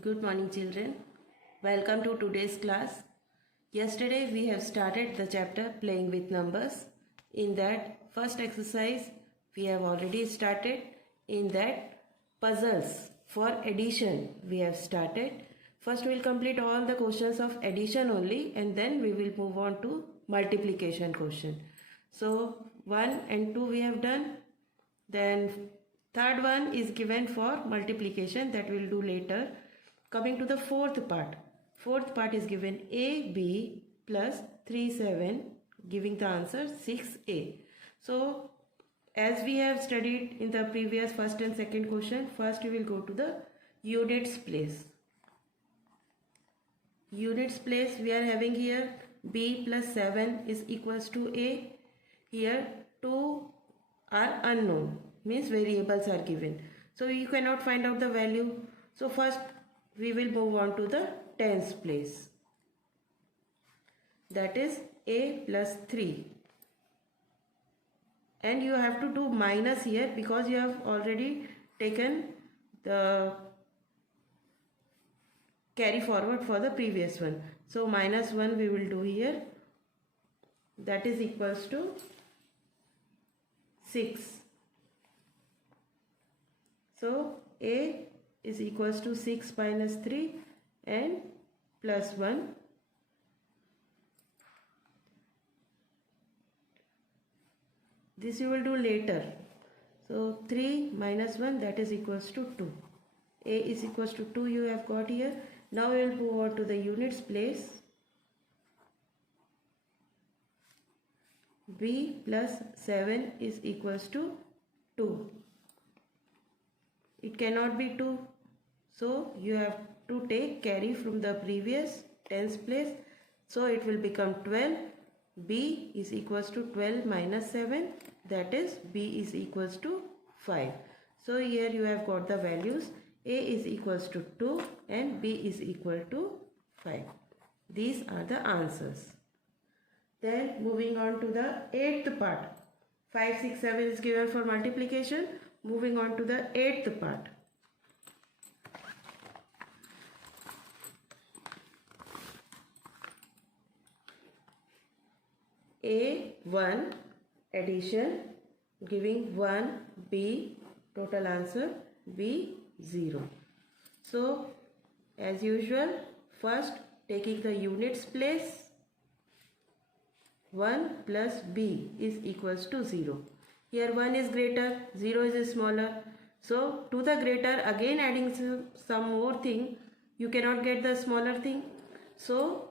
Good morning, children. Welcome to today's class. Yesterday we have started the chapter Playing with Numbers. In that first exercise we have already started. In that puzzles for addition we have started. First we will complete all the questions of addition only, and then we will move on to multiplication question. So 1 and 2 we have done. Then third one is given for multiplication, that we will do later. Coming to the fourth part is given AB plus 37, giving the answer 6A. So as we have studied in the previous first and second question, first we will go to the units place. Units place we are having here B plus 7 is equals to A. Here 2 are unknown, means variables are given. So you cannot find out the value. So first we will move on to the tens place. That is A plus 3. And you have to do minus here because you have already taken the carry forward for the previous one. So minus 1 we will do here. That is equals to 6. So A is equals to 6 minus 3 and plus 1. This you will do later. So 3 minus 1, that is equals to 2. A is equals to 2 you have got here. Now we will move on to the units place. B plus 7 is equals to 2. It cannot be 2. So you have to take carry from the previous tens place. So it will become 12. B is equals to 12 minus 7. That is B is equals to 5. So here you have got the values. A is equals to 2 and B is equal to 5. These are the answers. Then moving on to the 8th part. 5, 6, 7 is given for multiplication. Moving on to the 8th part. A1 addition giving 1, B total answer B0. So as usual, first taking the units place, 1 plus B is equals to 0. Here 1 is greater, 0 is smaller. So to the greater, again adding some more thing, you cannot get the smaller thing. So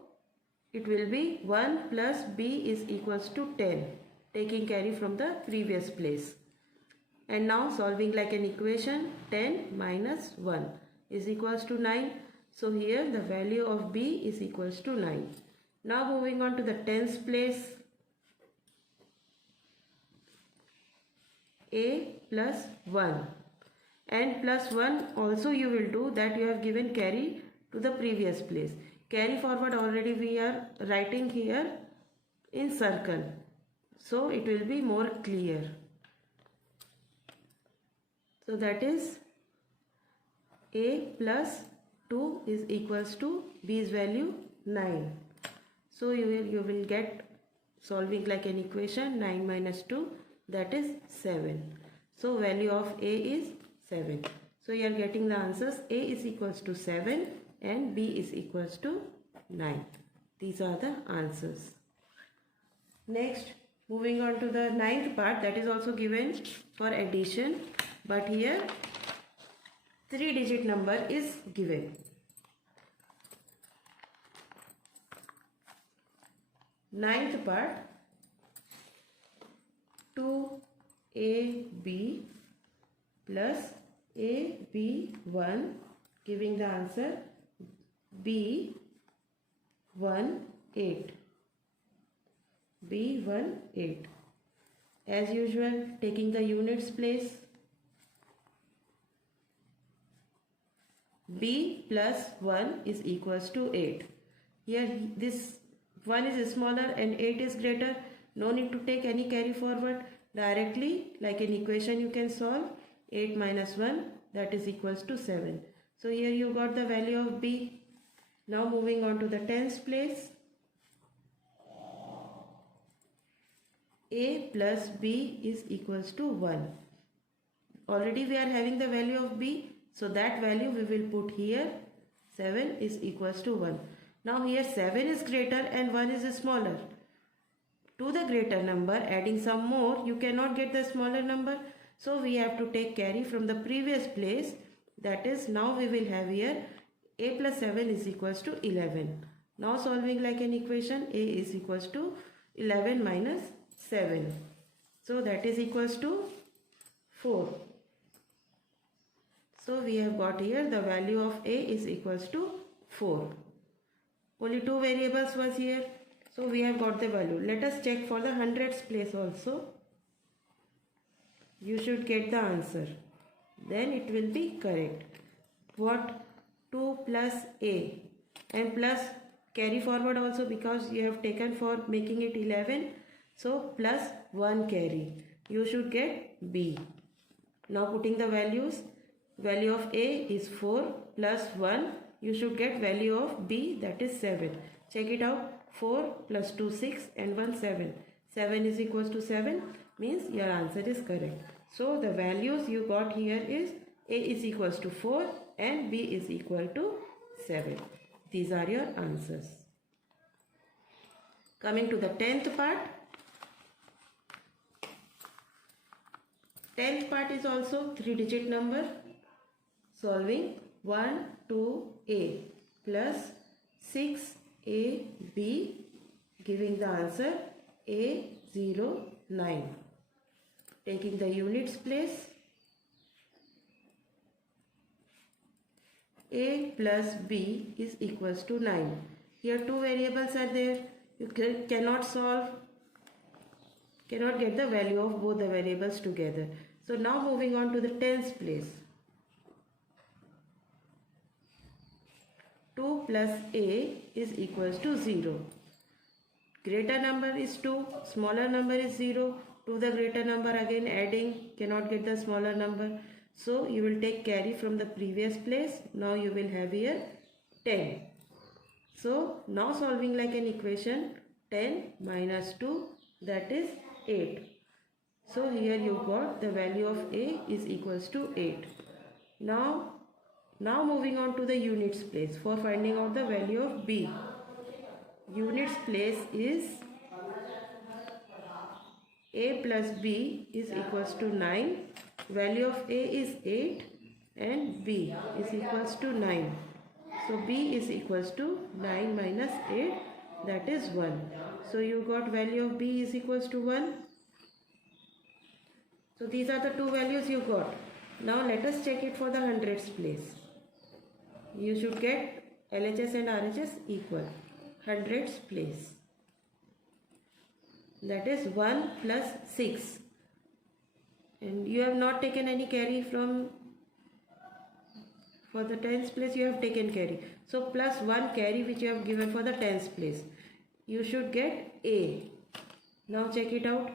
it will be 1 plus B is equals to 10, taking carry from the previous place. And now solving like an equation, 10 minus 1 is equals to 9. So here the value of B is equals to 9. Now moving on to the tens place. A plus 1 and plus 1 also you will do, that you have given carry to the previous place. Carry forward already we are writing here in circle, so it will be more clear. So that is A plus 2 is equals to B's value 9. So you will get, solving like an equation, 9 minus 2, that is 7. So value of A is 7. So you are getting the answers. A is equals to 7 and B is equals to 9. These are the answers. Next, moving on to the 9th part, that is also given for addition, but here 3-digit number is given. 9th part, 2AB plus AB1, giving the answer B18. B18. As usual, taking the units place. B plus 1 is equals to 8. Here this 1 is smaller and 8 is greater. No need to take any carry forward. Directly like an equation you can solve. 8 minus 1, that is equals to 7. So here you got the value of b. Now moving on to the tens place. A plus b is equals to 1. Already we are having the value of b, so that value we will put here. 7 is equals to 1. Now here 7 is greater and 1 is smaller. To the greater number, adding some more, you cannot get the smaller number. So we have to take carry from the previous place. That is, now we will have here a plus 7 is equals to 11. Now solving like an equation, a is equals to 11 minus 7. So that is equals to 4. So we have got here the value of a is equals to 4. Only two variables was here. So we have got the value. Let us check for the hundreds place also. You should get the answer. Then it will be correct. What? 2 plus a and plus carry forward also because you have taken for making it 11. So plus 1 carry. You should get b. Now putting the values. Value of a is 4 plus 1. You should get value of b, that is 7. Check it out. 4 plus 2 6 and 1 7. 7 is equals to 7 means your answer is correct. So the values you got here is a is equals to 4 and b is equal to 7. These are your answers. Coming to the 10th part. 10th part is also 3-digit number. Solving 1 2 a plus 6 a b, giving the answer A09. Taking the units place. A plus b is equals to 9. Here two variables are there. You cannot solve, cannot get the value of both the variables together. So now moving on to the tens place. 2 plus a is equals to 0. Greater number is 2, smaller number is 0. To the greater number again adding, cannot get the smaller number. So you will take carry from the previous place. Now you will have here 10. So now solving like an equation, 10 minus 2, that is 8. So here you got the value of a is equals to 8. Now moving on to the units place for finding out the value of b. Units place is a plus b is equals to 9. Value of a is 8 and b is equals to 9. So b is equals to 9 minus 8, that is 1. So you got value of b is equals to 1. So these are the two values you got. Now let us check it for the hundreds place. You should get LHS and RHS equal. Hundreds place. That is 1 plus 6. And you have not taken any carry from, for the tens place you have taken carry. So plus 1 carry which you have given for the tens place. You should get a. Now check it out.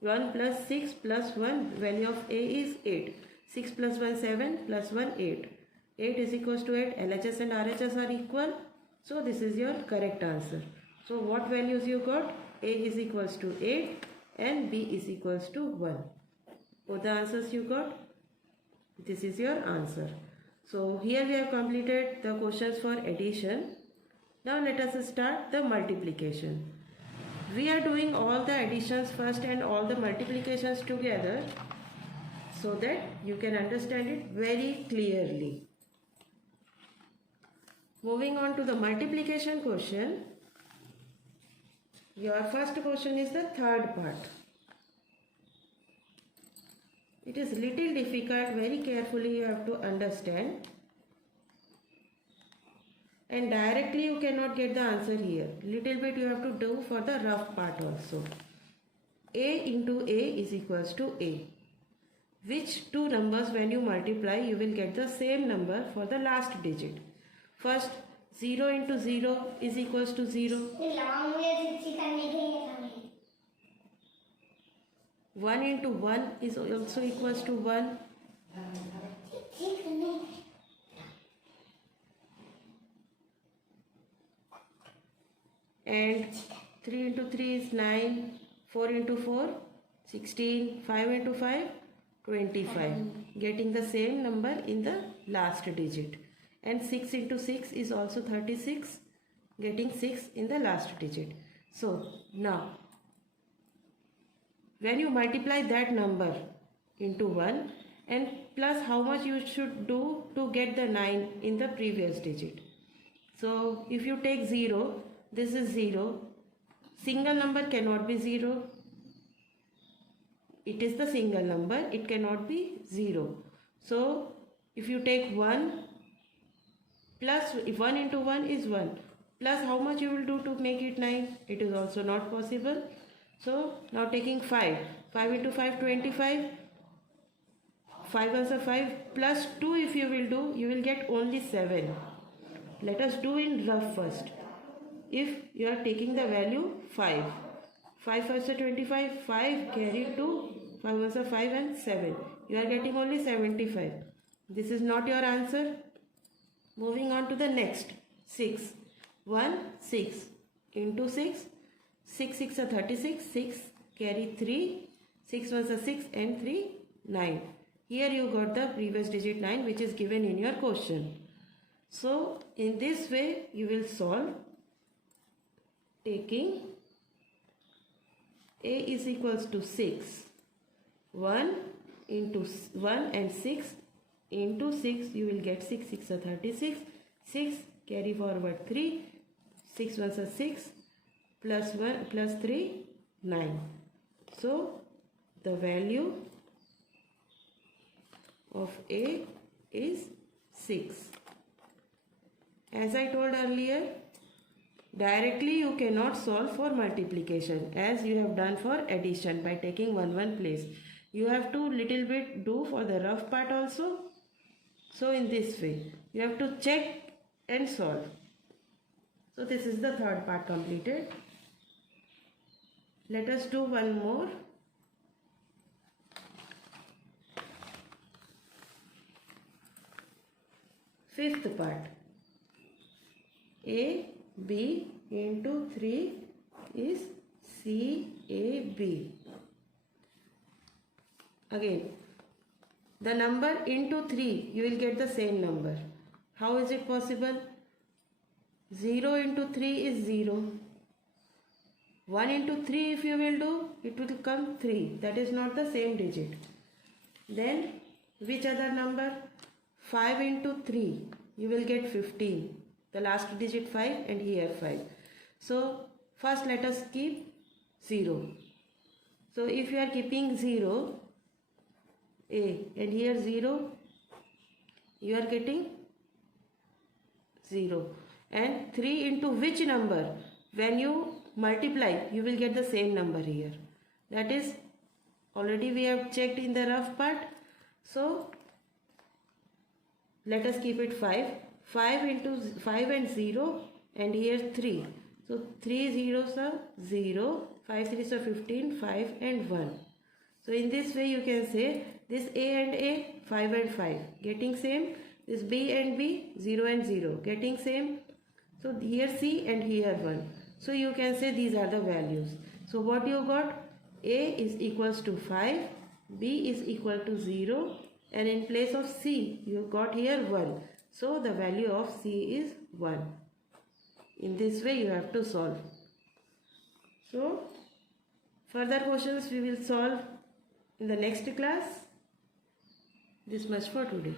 1 plus 6 plus 1, value of a is 8. 6 plus 1 7 plus 1 8. 8 is equals to 8. LHS and RHS are equal. So this is your correct answer. So what values you got? A is equals to 8 and B is equals to 1. Both the answers you got? This is your answer. So here we have completed the questions for addition. Now let us start the multiplication. We are doing all the additions first and all the multiplications together so that you can understand it very clearly. Moving on to the multiplication question. Your first question is the third part. It is little difficult, very carefully you have to understand. And directly you cannot get the answer here. Little bit you have to do for the rough part also. A into A is equals to A. Which two numbers when you multiply you will get the same number for the last digit? First, 0 into 0 is equals to 0. 1 into 1 is also equals to 1. and 3 into 3 is 9, 4 into 4 16, 5 into 5 25, getting the same number in the last digit. And 6 into 6 is also 36, getting 6 in the last digit. So now when you multiply that number into 1 and plus how much you should do to get the 9 in the previous digit. So if you take 0, this is 0. Single number cannot be 0. It is the single number, it cannot be 0. So if you take 1 plus, if 1 into 1 is 1, plus how much you will do to make it 9? It is also not possible. So now taking 5, 5 into 5 25, 5 ones are 5, plus 2 if you will do, you will get only 7. Let us do in rough first. If you are taking the value 5, 5 5s are 25, 5 carry 2, 5 ones are 5 and 7. You are getting only 75. This is not your answer. Moving on to the next. 6. 1, 6 into 6. 6 6 are 36, 6 carry 3, 6 ones are 6 and 3, 9. Here you got the previous digit 9 which is given in your question. So in this way you will solve, taking A is equals to 6, 1 into 1 and 6 into 6, you will get 6 6 are 36, 6 carry forward 3, 6 ones are 6, plus 1 plus 3 9. So the value of A is 6. As I told earlier, directly you cannot solve for multiplication as you have done for addition by taking 1 place. You have to little bit do for the rough part also. So in this way you have to check and solve. So this is the third part completed. Let us do one more. Fifth part. A B into 3 is CAB. Again, the number into 3, you will get the same number. How is it possible? 0 into 3 is 0. 1 into 3 if you will do, it will come 3. That is not the same digit. Then which other number? 5 into 3, you will get 15. The last digit 5 and here 5. So first let us keep 0. So if you are keeping 0, A, and here 0, you are getting 0. And 3 into which number? When you multiply, you will get the same number here. That is, already we have checked in the rough part. So let us keep it 5. 5 into 5 and 0 and here 3. So 3 zeros are 0, 5 3s are 15, 5 and 1. So in this way you can say this A and A, 5 and 5 getting same. This B and B, 0 and 0 getting same. So here C and here 1. So you can say these are the values. So what you got? A is equals to 5, B is equal to 0 and in place of C you got here 1. So the value of C is 1. In this way you have to solve. So further questions we will solve in the next class. This much for today.